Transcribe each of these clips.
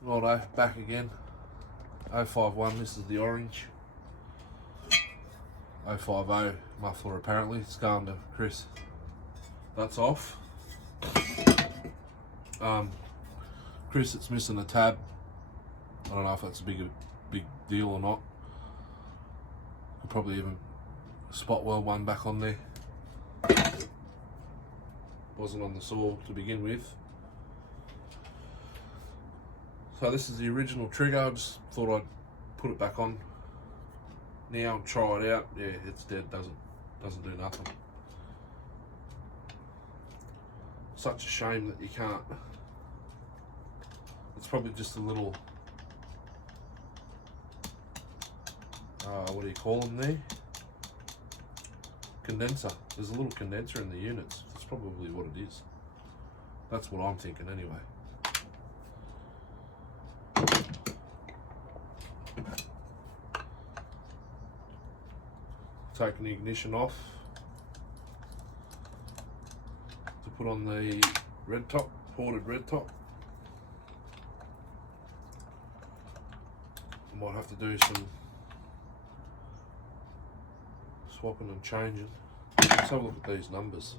Righto, back again. 051, this is the orange. 050 muffler apparently. It's going to Chris. That's off. Chris, it's missing a tab. I don't know if that's a big deal or not. Could probably even spot weld one back on there. Wasn't on the saw to begin with. So this is the original trigger. I just thought I'd put it back on now and try it out. Yeah, it's dead. Doesn't do nothing. Such a shame that you can't. It's probably just a little. What do you call them there? Condenser. There's a little condenser in the units. That's probably what it is. That's what I'm thinking anyway. Taking the ignition off to put on the red top, ported red top. I might have to do some swapping and changing. Let's have a look at these numbers.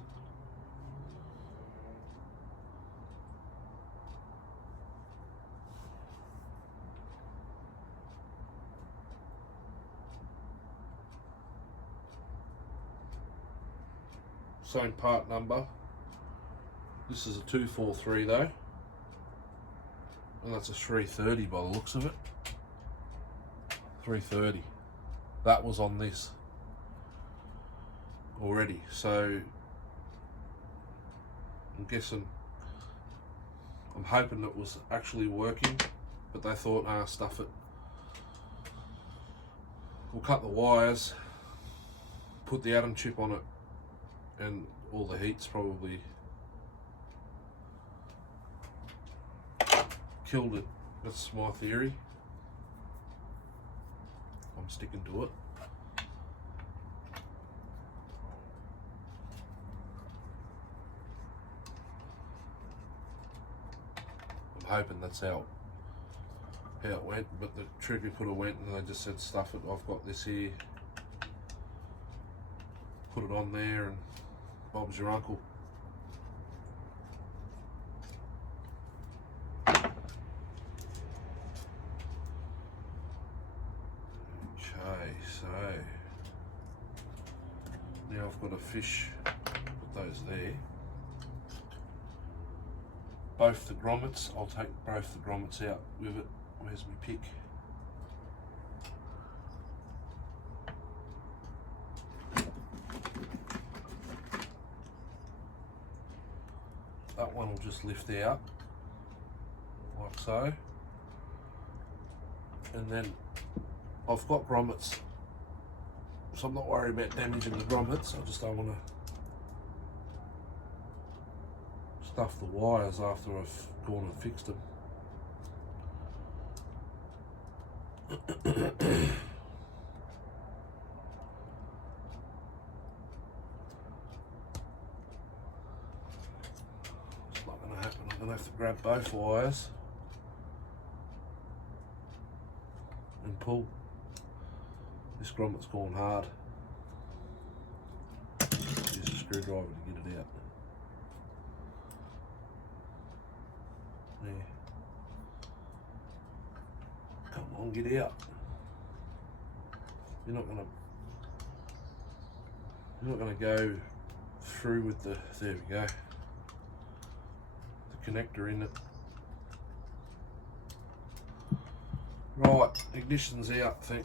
Same part number. This is a 243 though, and that's a 330 by the looks of it. 330. That was on this already, so I'm hoping it was actually working, but they thought, stuff it. We'll cut the wires, put the atom chip on it, and all the heat's probably killed it. That's my theory. I'm sticking to it. I'm hoping that's how it went, but the trigger could have went and they just said stuff it. I've got this here. Put it on there and Bob's your uncle. Okay, so now I've got a fish, put those there. Both the grommets, I'll take both the grommets out with it. Where's my pick? That one will just lift out, like so. And then I've got grommets, so I'm not worried about damaging the grommets. I just don't want to stuff the wires after I've gone and fixed them. It's not going to happen. I'm going to have to grab both wires and pull. This grommet's gone hard. Use a screwdriver to get it out. There. Come on, get out. You're not gonna go through with the. There we go. The connector in it. Right, ignition's out. Thank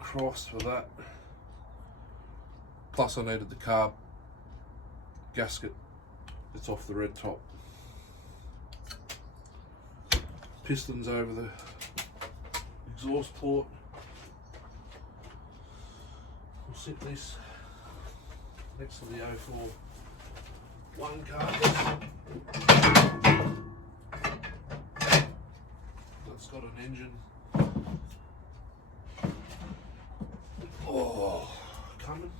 Christ for that. Plus, I needed the carb gasket. It's off the red top. Pistons over the exhaust port. We'll sit this next to the 041 carb. That's got an engine. Oh, coming.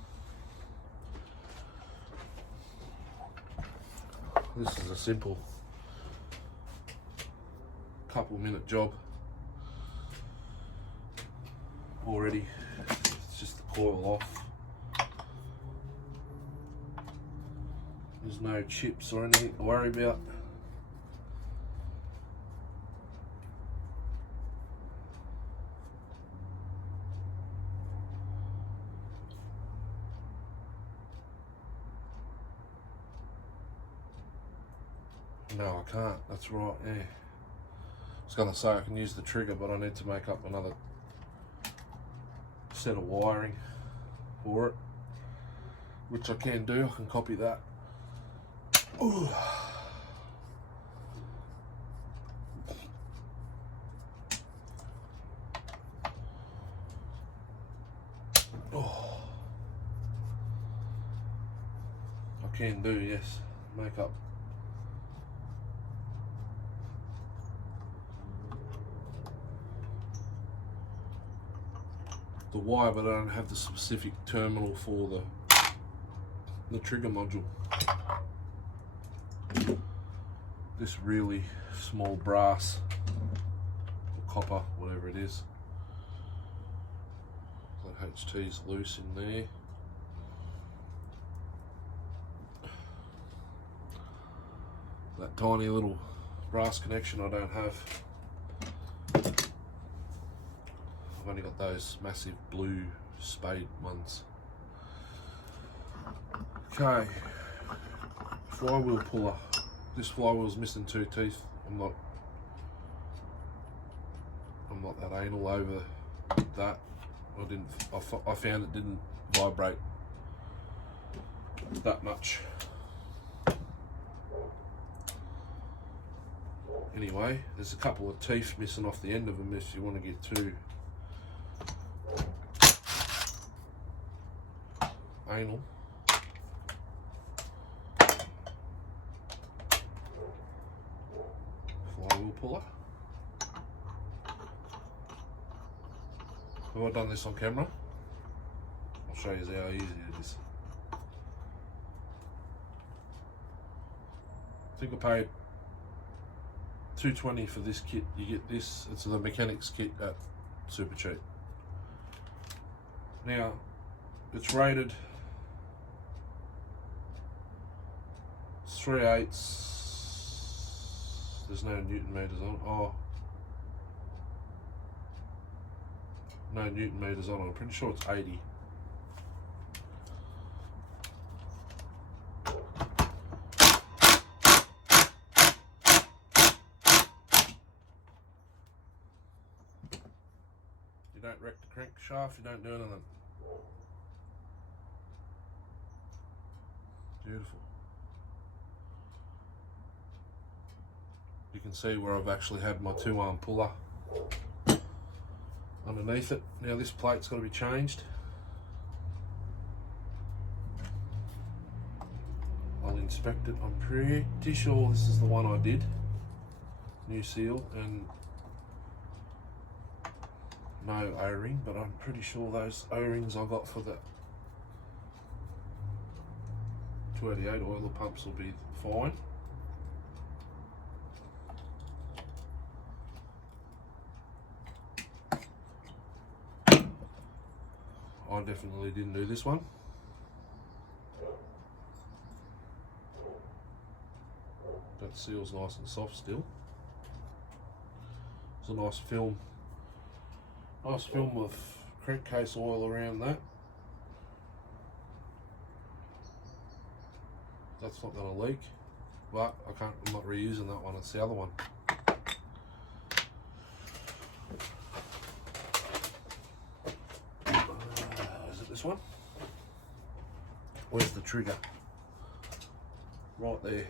This is a simple couple minute job already. It's just the coil off. There's no chips or anything to worry about. No, I can't. That's right, yeah. I was going to say I can use the trigger, but I need to make up another set of wiring for it, which I can do. I can copy that. Ooh. Oh. I can do, yes. Make up. The wire, but I don't have the specific terminal for the trigger module. This really small brass or copper, whatever it is. That HT's loose in there. That tiny little brass connection I don't have. I've only got those massive blue spade ones. Okay, flywheel puller. This flywheel's missing 2 teeth. I'm not that anal over that. I found it didn't vibrate that much. Anyway, there's a couple of teeth missing off the end of them if you want to get too anal. Flywheel puller. Have I done this on camera? I'll show you how easy it is. I think I paid $2.20 for this kit. You get this, it's the mechanics kit at Super Cheap. Now, it's rated 3/8. There's no Newton meters on. Oh, no Newton meters on. I'm pretty sure it's 80. You don't wreck the crankshaft, you don't do anything. Beautiful. You can see where I've actually had my 2-arm puller underneath it. Now this plate's got to be changed. I'll inspect it. I'm pretty sure this is the one I did. New seal and no O-ring, but I'm pretty sure those O-rings I got for the 288 oiler pumps will be fine. I definitely didn't do this one. That seal's nice and soft still. It's a nice film. Nice film of crankcase oil around that. That's not going to leak, but I'm not reusing that one, it's the other one. Is it this one? Where's the trigger? Right there.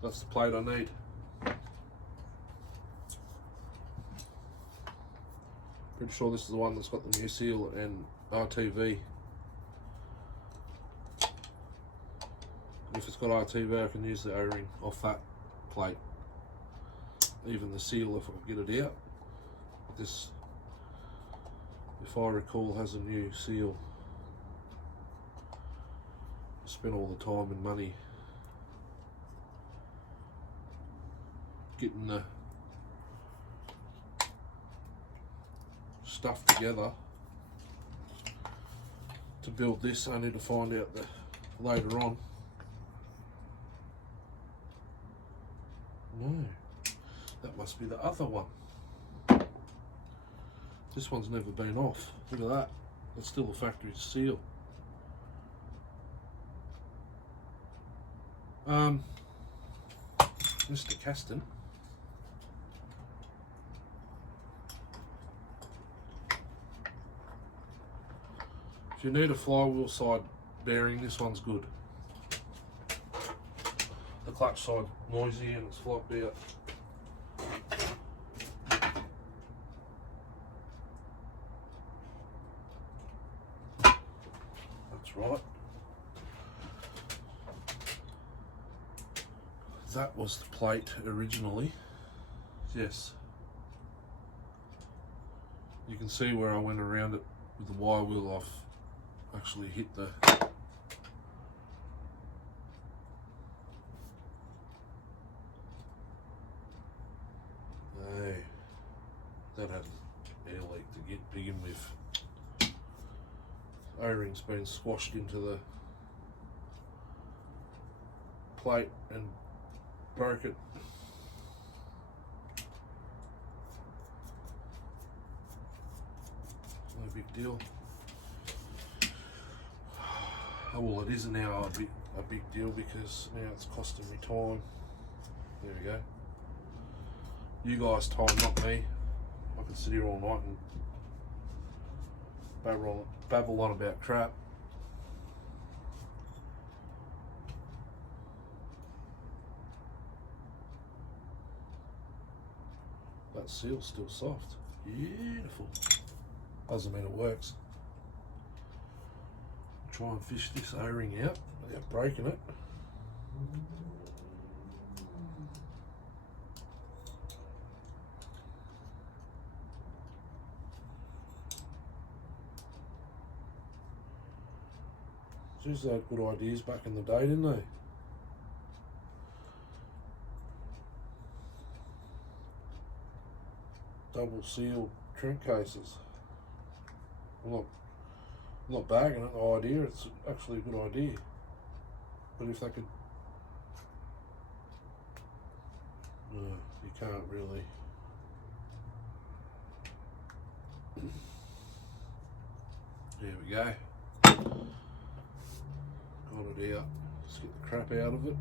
That's the plate I need. Pretty sure this is the one that's got the new seal and RTV. If it's got RTV, I can use the O-ring off that plate. Even the seal, if I can get it out. This, if I recall, has a new seal. spent all the time and money getting the stuff together to build this, only to find out that later on, no, that must be the other one. This one's never been off. Look at that. That's still a factory seal. Mr. Caston, if you need a flywheel side bearing, this one's good. The clutch side noisy and it's flopped out. That's right. That was the plate originally. Yes. You can see where I went around it with the wire wheel off. Actually hit the that had an air leak to begin with. O-ring's been squashed into the plate and broke it. No big deal. Oh well, it is now a big deal because now it's costing me time. There we go. You guys time, not me. I can sit here all night and babble on about crap. That seal's still soft. Beautiful. Doesn't mean it works. Try and fish this O-ring out without breaking it. Jeez, they had good ideas back in the day, didn't they? Double seal trunk cases. I'm not bagging it, the idea, it's actually a good idea. But if they could, no, you can't really. There we go. Got it out. Let's get the crap out of it.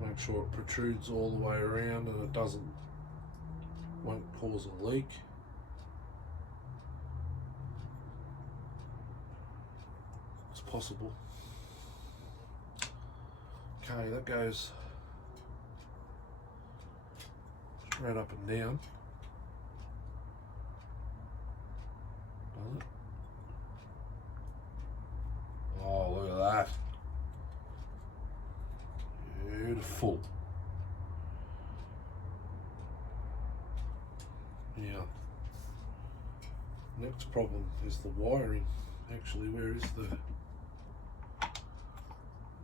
Make sure it protrudes all the way around and it won't cause a leak. It's possible. Okay, that goes straight up and down. Does it? Oh, look at that. Beautiful. Now, next problem is the wiring. Actually, where is the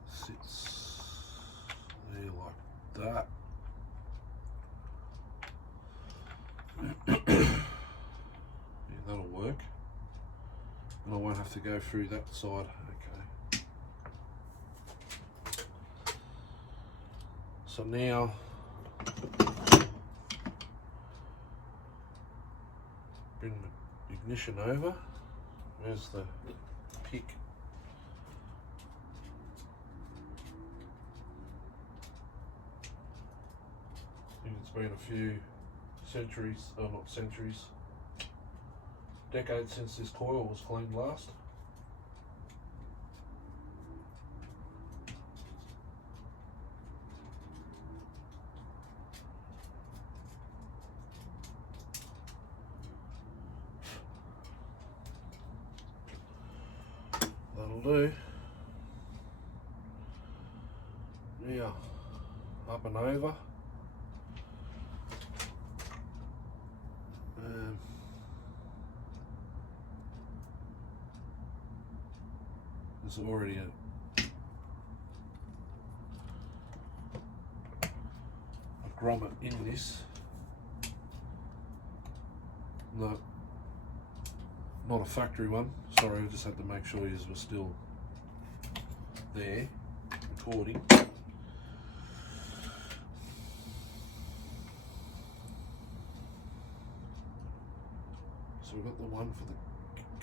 sits there like that. Yeah, that'll work. And I won't have to go through that side. Okay. So now bring the ignition over. There's the pick. I think it's been a few centuries, or not centuries, decades since this coil was cleaned last. That'll do. up and over. There's already a grommet in this. No, not a factory one. Sorry, I just had to make sure you were still there, recording. So we've got the one for the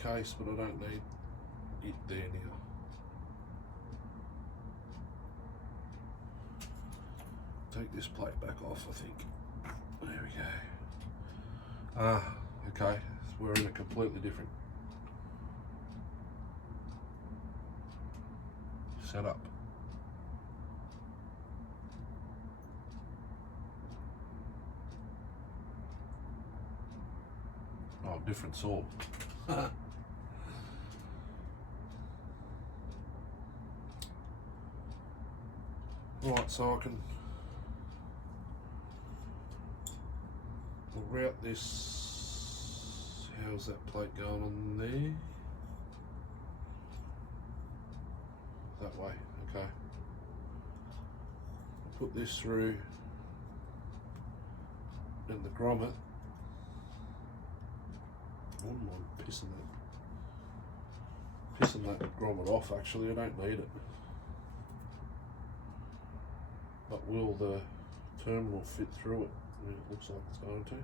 case, but I don't need it there now. Take this plate back off, I think. There we go. Okay, so we're in a completely different setup. Oh, different saw. Right, so I can route this. How's that plate going on there? That way, okay. I'll put this through in the grommet. I wouldn't mind pissing that grommet off, actually. I don't need it. But will the terminal fit through it? Yeah, it looks like it's going to.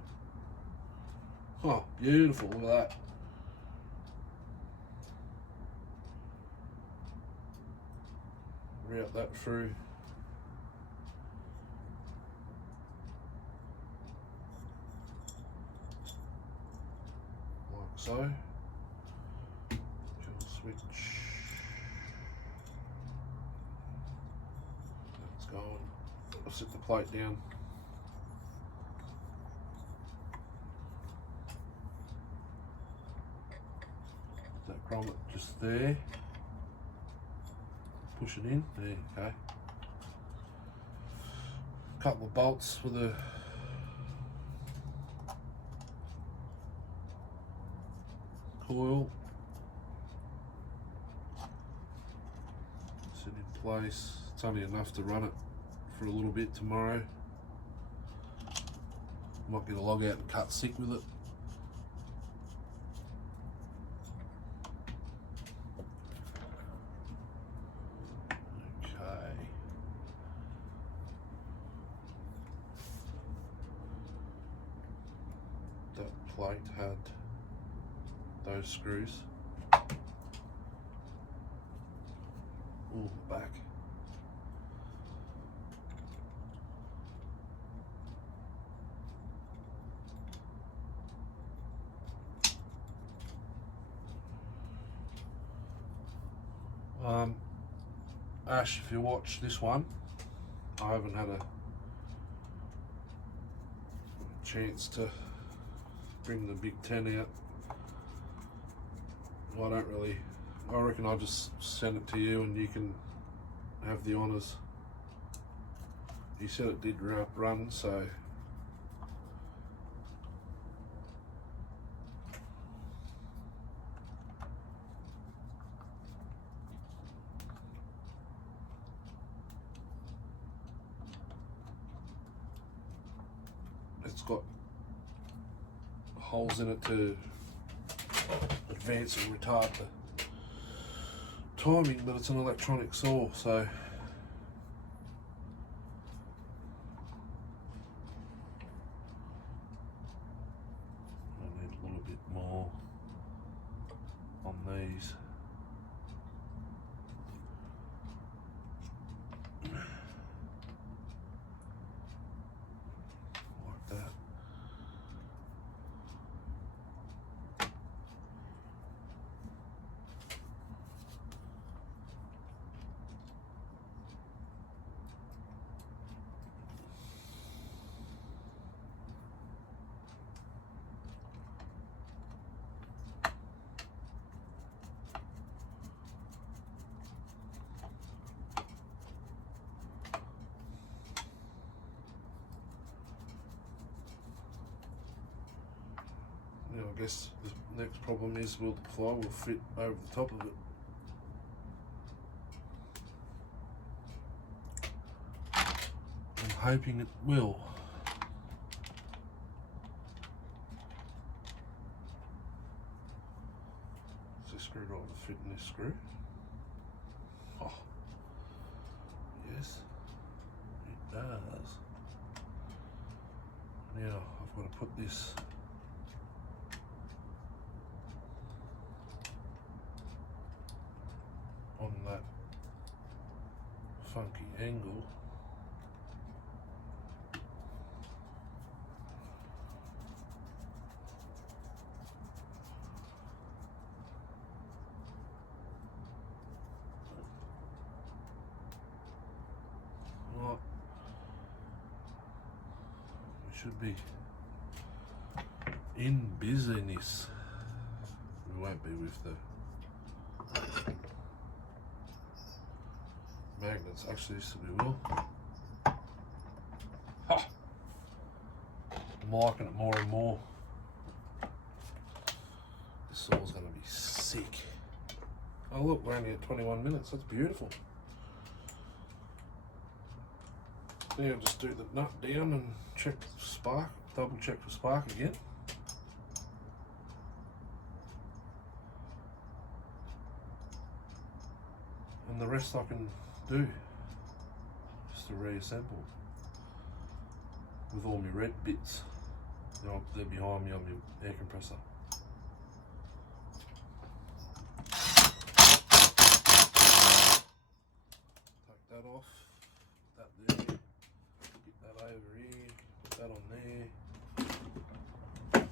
Oh, beautiful, look at that. Route that through. Like so. Kill switch. That's going. I'll set the plate down. That grommet just there. Push it in. There you go. Couple of bolts for the coil. Sit in place. It's only enough to run it for a little bit tomorrow. Might get a log out and cut sick with it. Plate had those screws. Ooh, back. Ash, if you watch this one, I haven't had a chance to bring the big 10 out. I reckon I'll just send it to you and you can have the honours. He said it did run, so it's got holes in it to advance and retard the timing, but it's an electronic saw, so I need a little bit more on these. Like that. I guess the next problem is, will the fly will fit over the top of it? I'm hoping it will. Does this screwdriver fit in this screw? Oh, yes, it does. Now I've got to put this on that funky angle. Right. We should be in business. We won't be with the magnets. Actually, this we will. Ha! I'm liking it more and more. This saw's going to be sick. Oh look, we're only at 21 minutes. That's beautiful. Now just do the nut down and check the spark. Double check the spark again. And the rest I can do just to reassemble with all my red bits. They're behind me on my air compressor. Take that off, that there, get that over here, put that on there,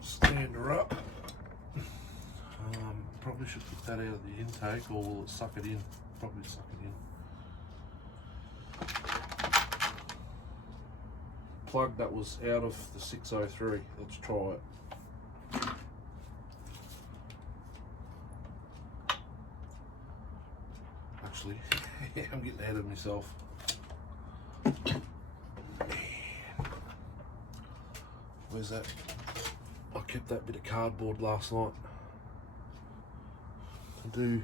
stand her up. Probably should put that out of the intake, or will it suck it in? Probably suck it in. Plug that was out of the 603. Let's try it. Actually, I'm getting ahead of myself. Where's that? I kept that bit of cardboard last night. Do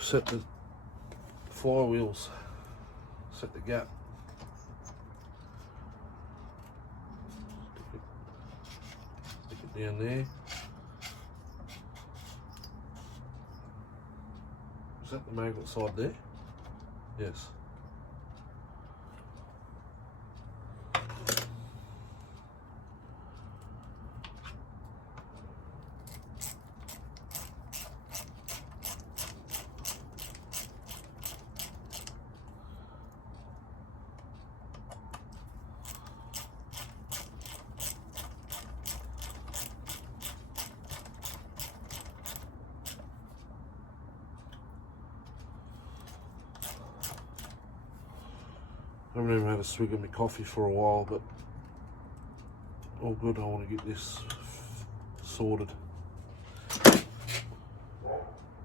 set the flywheels, set the gap, stick it down there. Is that the magnet side there? Yes. I haven't even had a swig of my coffee for a while, but all good. I want to get this sorted.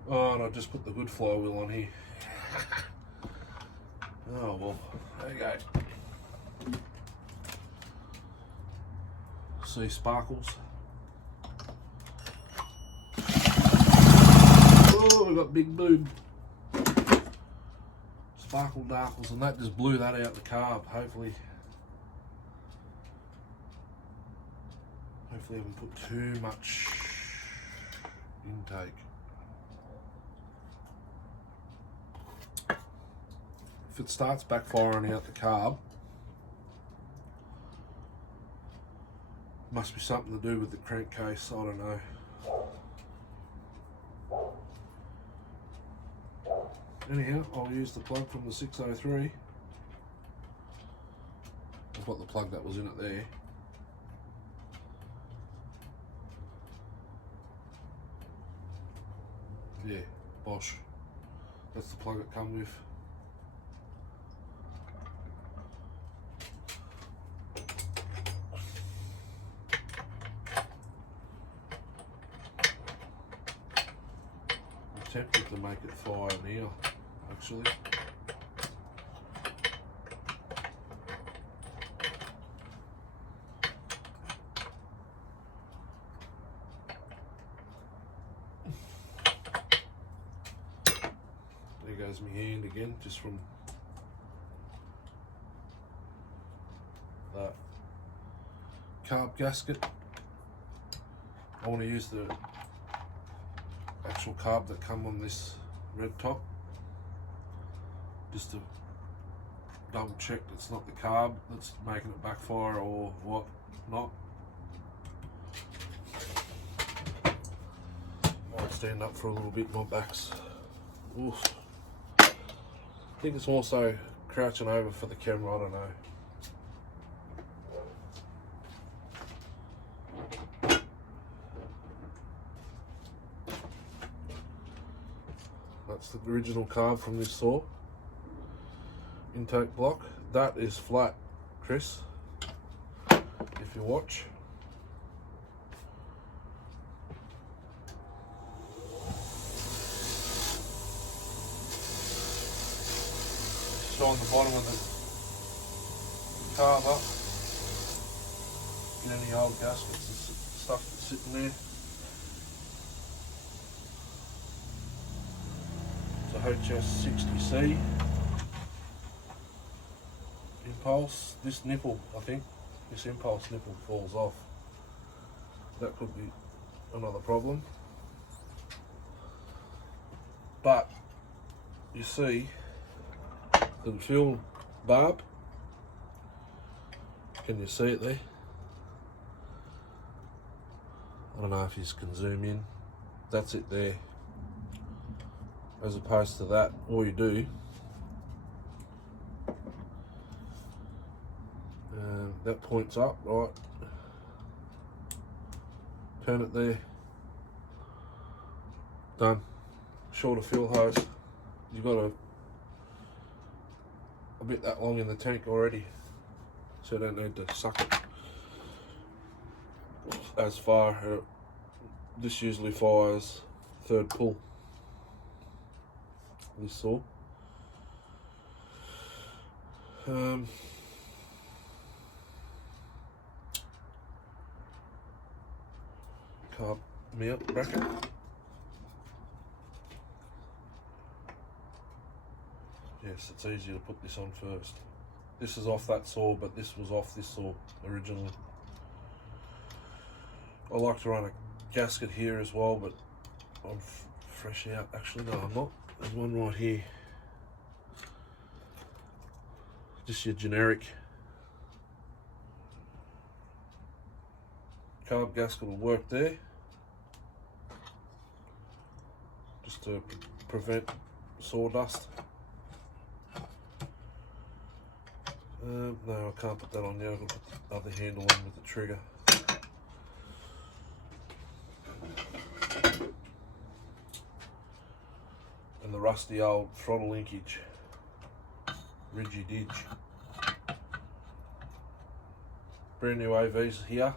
Oh, and I just put the good flywheel on here. Oh well, there you go. See sparkles. Oh, we got big boob. Sparkle darkles, and that just blew that out the carb. Hopefully I haven't put too much intake. If it starts backfiring out the carb, must be something to do with the crankcase. I don't know. Anyhow, I'll use the plug from the 603. I've got the plug that was in it there. Yeah, Bosch. That's the plug it comes with. I'm tempted to make it fire now, actually. goes my hand again, just from that carb gasket. I want to use the actual carb that come on this red top, just to double check it's not the carb that's making it backfire or what not. Might stand up for a little bit, my back's, oof. I think it's also crouching over for the camera, I don't know. That's the original carb from this saw. Intake block. That is flat, Chris, if you watch. Shine the bottom of the carb up. Get any old gaskets and stuff that's sitting there. HS60C impulse. This nipple, I think, this impulse nipple falls off. That could be another problem. But you see the fuel barb. Can you see it there? I don't know if you can zoom in. That's it there. As opposed to that, all you do, that points up, right? Turn it there. Done. Shorter fuel hose. You've got a bit that long in the tank already, so you don't need to suck it as far. This usually fires third pull. This saw. Carb mount bracket. Yes, it's easier to put this on first. This is off that saw, but this was off this saw originally. I like to run a gasket here as well, but I'm fresh out. Actually, no, I'm not. There's one right here. Just your generic carb gasket will work there, just to prevent sawdust. No, I can't put that on yet. I've got to put the other handle on with the trigger. And the rusty old throttle linkage, Ridgy-Didge. Brand new AVs here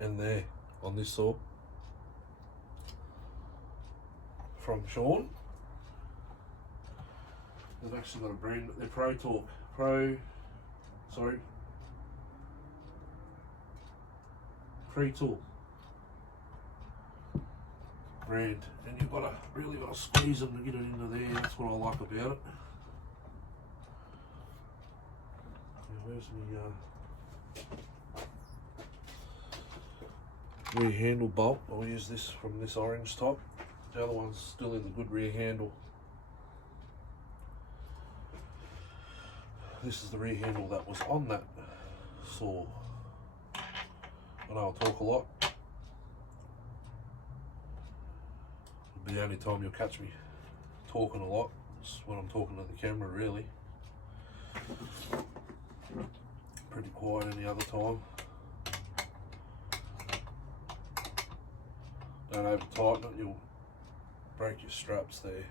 and there on this saw from Sean. They've actually got a brand, they're Pre-Tool brand, and you've got to really got to squeeze them to get it into there. That's what I like about it. Where's my rear handle bolt? I'll use this from this orange top. The other one's still in the good rear handle. This is the rear handle that was on that saw. I know I talk a lot. It'll be the only time you'll catch me talking a lot. It's when I'm talking to the camera, really. Pretty quiet any other time. Don't over tighten it, you'll break your straps there.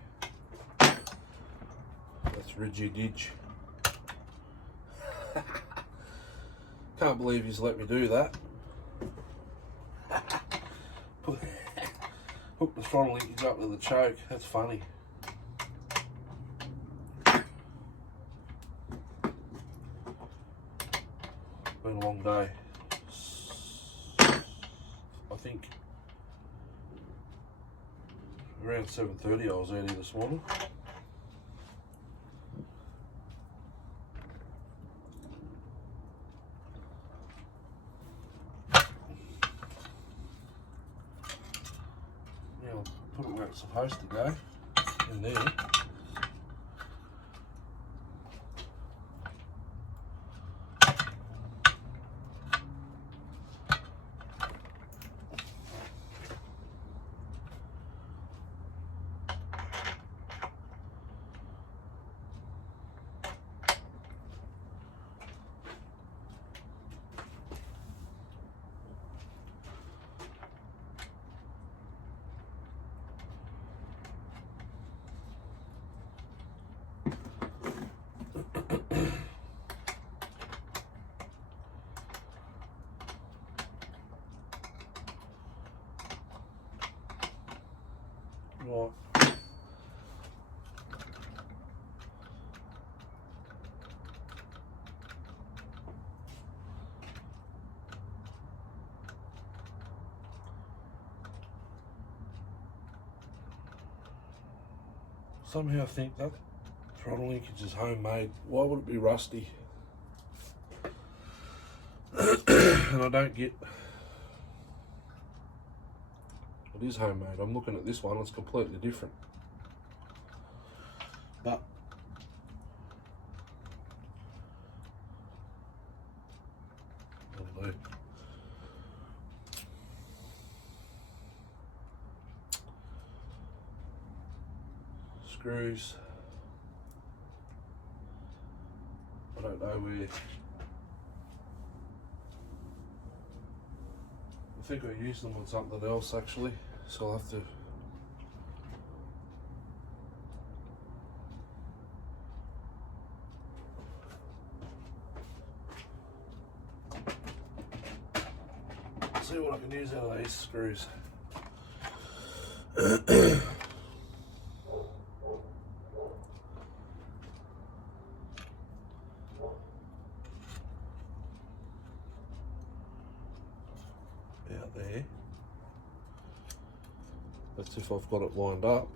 That's Ridgy-Didge. Can't believe he's let me do that. Hook the throttle linkage up to the choke. That's funny. Been a long day. I think around 7:30 I was out here this morning. it's supposed to go, in there. Right. Somehow I think that throttle linkage is homemade. Why would it be rusty? And I don't get... It is homemade. I'm looking at this one, it's completely different. But that'll do. Screws. I don't know where. I think I used them on something else actually, so I'll have to. See what I can use out of these screws. Out there. That's if I've got it lined up.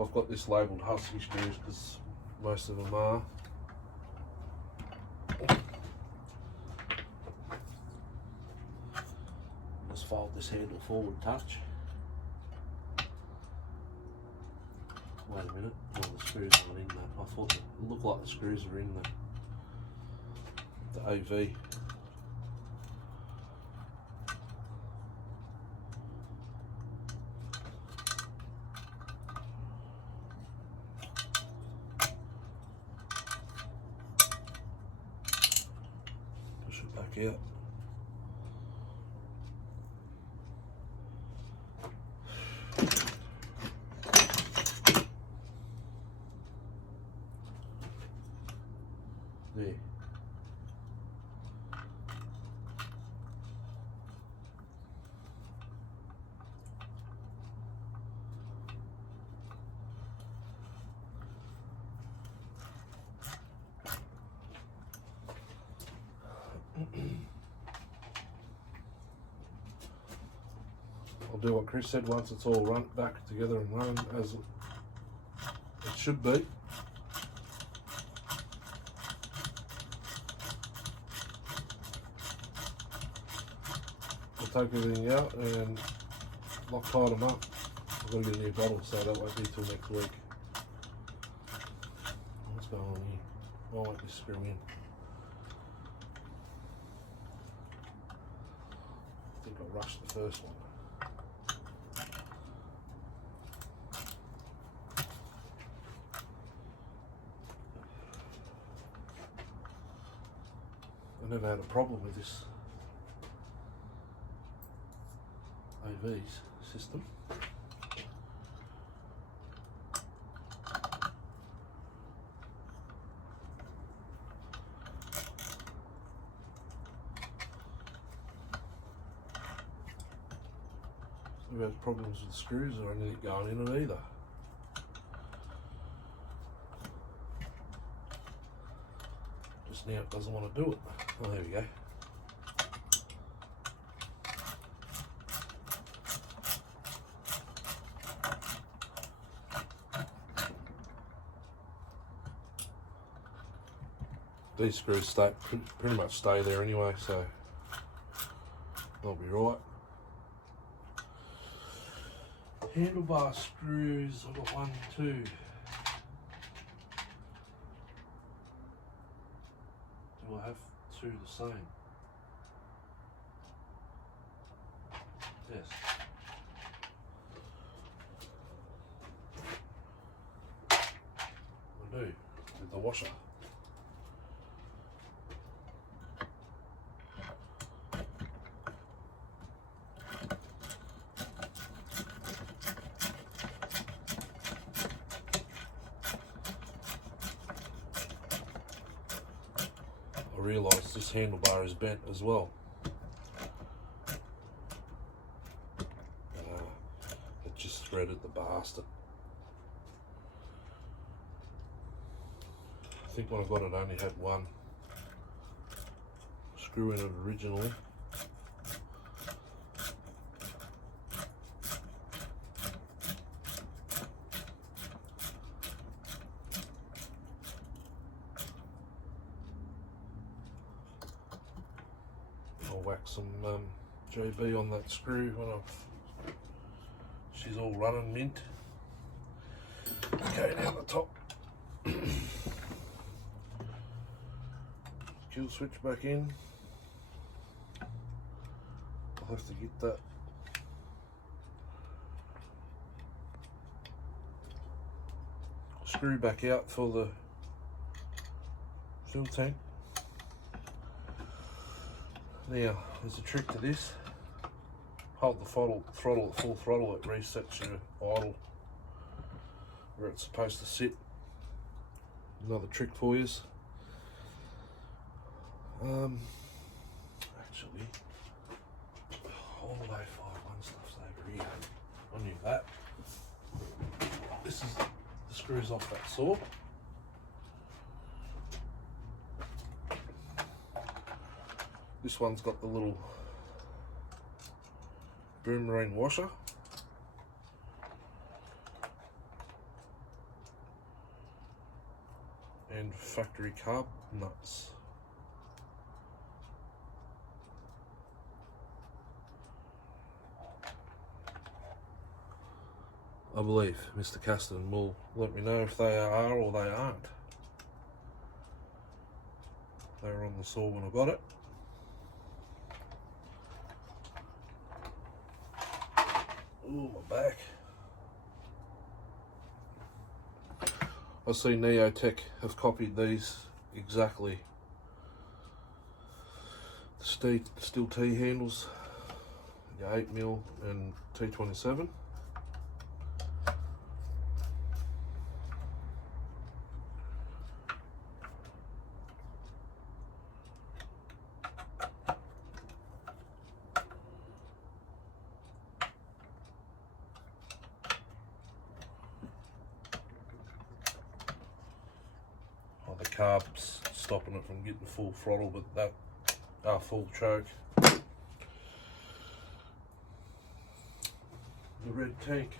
I've got this labelled Husky screws because most of them are. Just fold this handle forward touch. Wait a minute, oh, the screws aren't in that. I thought it looked like the screws were in the AV. Push it back out. There. I'll do what Chris said once it's all run back together and run as it should be. I'll take everything out and Loctite them up. I've got to get a new bottle, so that won't be till next week. What's going on here? I'll let this screw in. I think I rushed the first one. I never had a problem with this AV's system. Never had problems with screws or anything going in it either. Just now it doesn't want to do it. Oh, there we go. these screws pretty much stay there anyway, so they'll be right. Handlebar screws, I've got 1, 2. Do I have 2 the same? Yes. I do, with the washer. I realised this handlebar is bent as well. It just threaded the bastard. I think when I got it, I only had 1 screw in it originally. I'll whack some JB on that screw when she's all running mint. Okay, now the top. Kill switch back in. I'll have to get that screw back out for the fuel tank. Now, there's a trick to this. Hold the throttle at full throttle, it resets your idle where it's supposed to sit. Another trick for you. Actually, all the way 5-1 stuff's over here. I knew that. This is the screws off that saw. This one's got the little boomerang washer. And factory carb nuts. I believe Mr. Caston will let me know if they are or they aren't. They were on the saw when I got it. Ooh, my back. I see Neotech have copied these exactly. The steel T handles, the 8mm and T27. The carb's stopping it from getting full throttle, but that full choke. The red tank.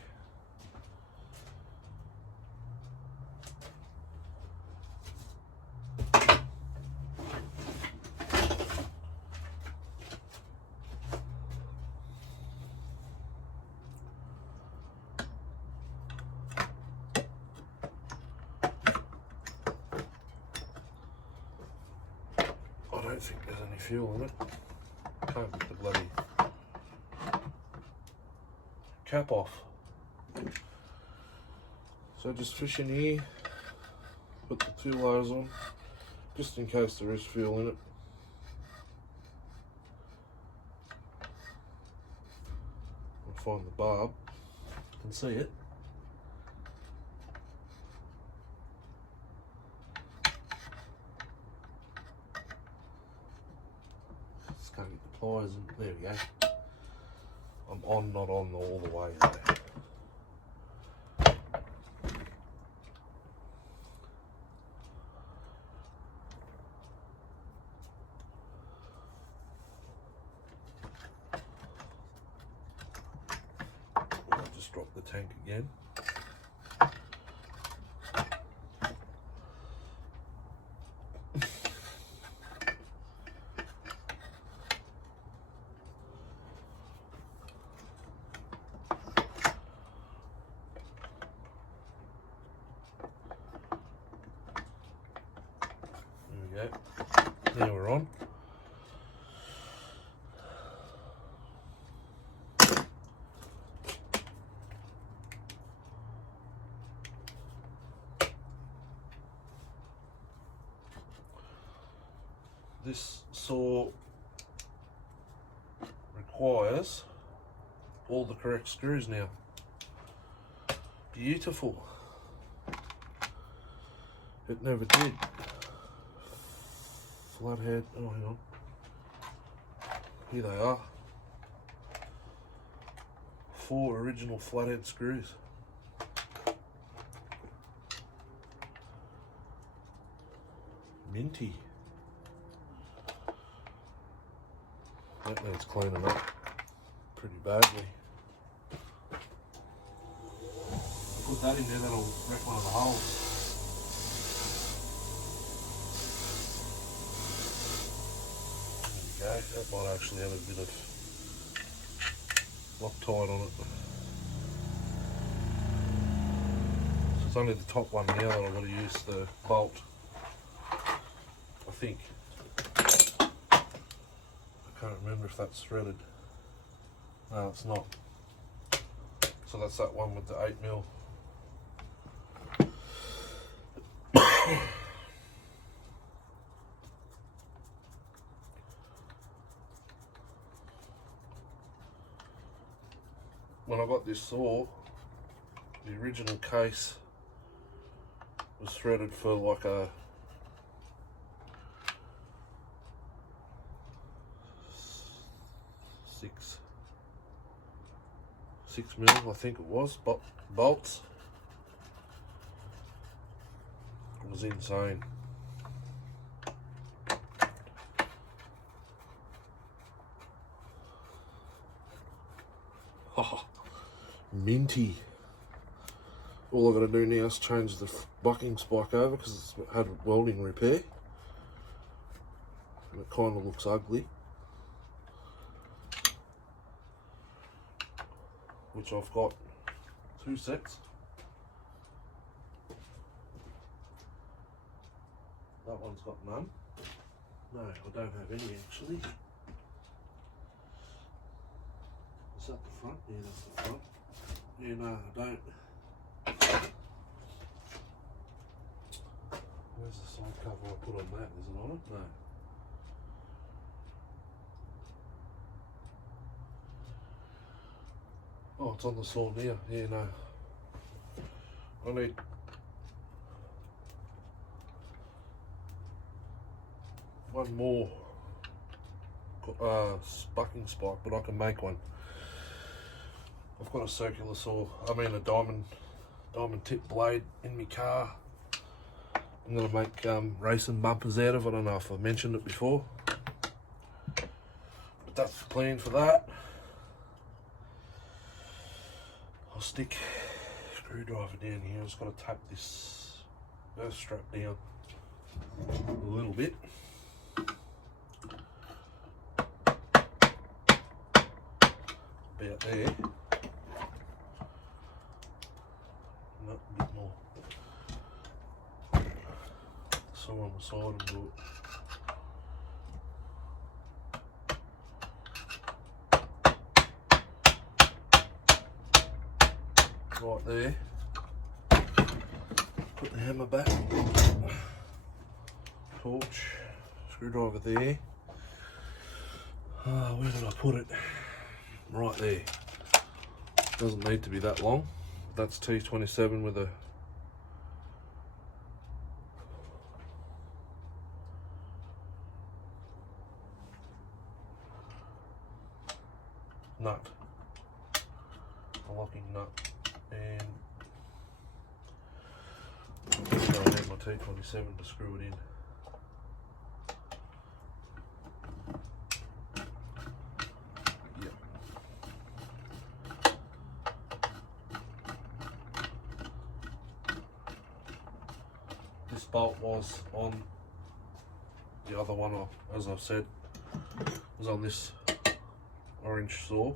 I don't think there's any fuel in it. Can't get the bloody cap off. So just fish in here, put the fuel hose on, just in case there is fuel in it. I'll find the barb, you can see it. Can't get the pliers in. There we go. I'm on, not on all the way though. I'll just drop the tank again. this saw requires all the correct screws now. Beautiful. It never did. Flathead, oh hang on. Here they are. 4 original flathead screws. Minty. That needs cleaning up pretty badly. Put that in there, that'll wreck one of the holes. There we go, that might actually have a bit of Loctite on it. So it's only the top one now that I've got to use the bolt, I think. I can't remember if that's threaded. No, it's not. So that's that one with the 8mm. When I got this saw, the original case was threaded for like a 6mm, I think it was, but bolts. It was insane. Oh, minty. All I've got to do now is change the bucking spike over because it's had welding repair and it kind of looks ugly, which I've got 2 sets. That one's got none. No, I don't have any actually. Is that the front? Yeah, that's the front. Yeah, no, I don't. Where's the side cover I put on that? Is it on it? No. Oh, it's on the saw now. Yeah, no. I need one more bucking spike, but I can make one. I've got a circular saw, I mean a diamond tip blade in my car. I'm going to make racing bumpers out of it. I don't know if I mentioned it before, but that's the plan for that. I'll stick a screwdriver down here. I've just got to tap this earth strap down a little bit. About there. No, a bit more. So on the side and do it. Right there. Put the hammer back. Torch. Screwdriver there. Where did I put it? Right there. Doesn't need to be that long. That's T27 with a nut, a locking nut, and I need my T27 to screw it in. Yep. This bolt was on the other one, as I've said, was on this orange saw.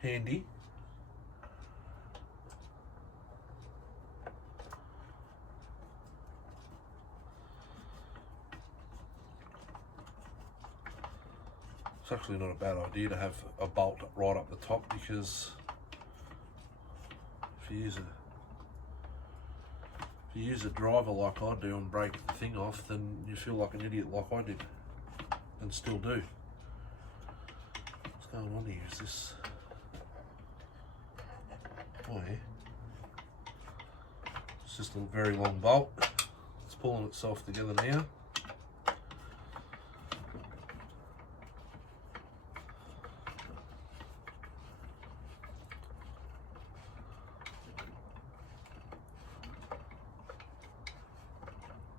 Handy. It's actually not a bad idea to have a bolt right up the top, because if you If you use a driver like I do and break the thing off, then you feel like an idiot like I did, and still do. What's going on here? Is this... Oh yeah. It's just a very long bolt. It's pulling itself together now.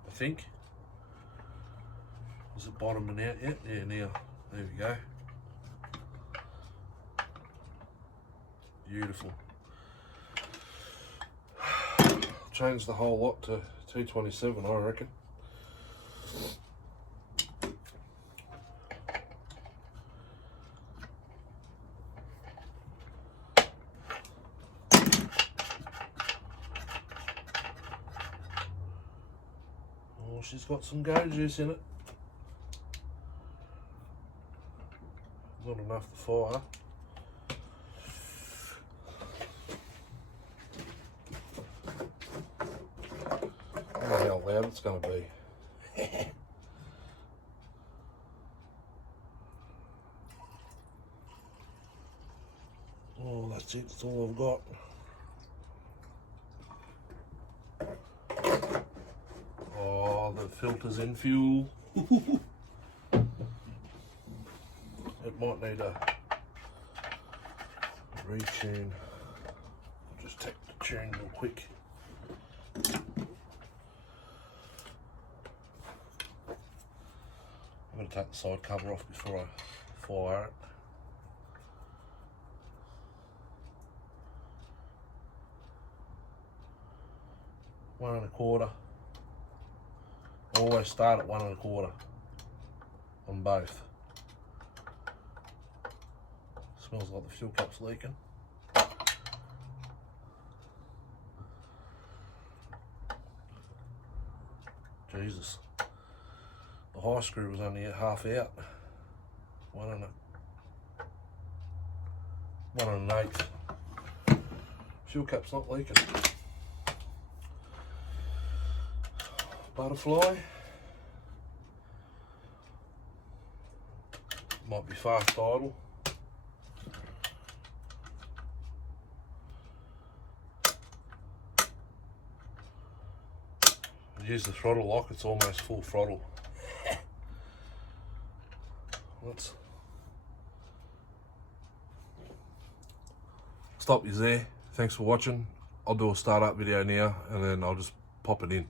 I think. Is it bottoming out yet? Yeah, now. There we go. Beautiful. Change the whole lot to 227, I reckon. Oh, she's got some go juice in it. Not enough to fire. I don't know how loud it's going to be. Oh, that's it. That's all I've got. Oh, the filter's in fuel. It might need a retune. I'll just take the tune real quick. I'm going to take the side cover off before I fire it. One and a quarter. I always start at 1 1/4 on both. Smells like the fuel cap's leaking. Jesus. The high screw was only half out. 1 1/8. Fuel cap's not leaking. Butterfly. Might be fast idle. Use the throttle lock, it's almost full throttle. Let's stop you there. Thanks for watching. I'll do a startup video now and then I'll just pop it in.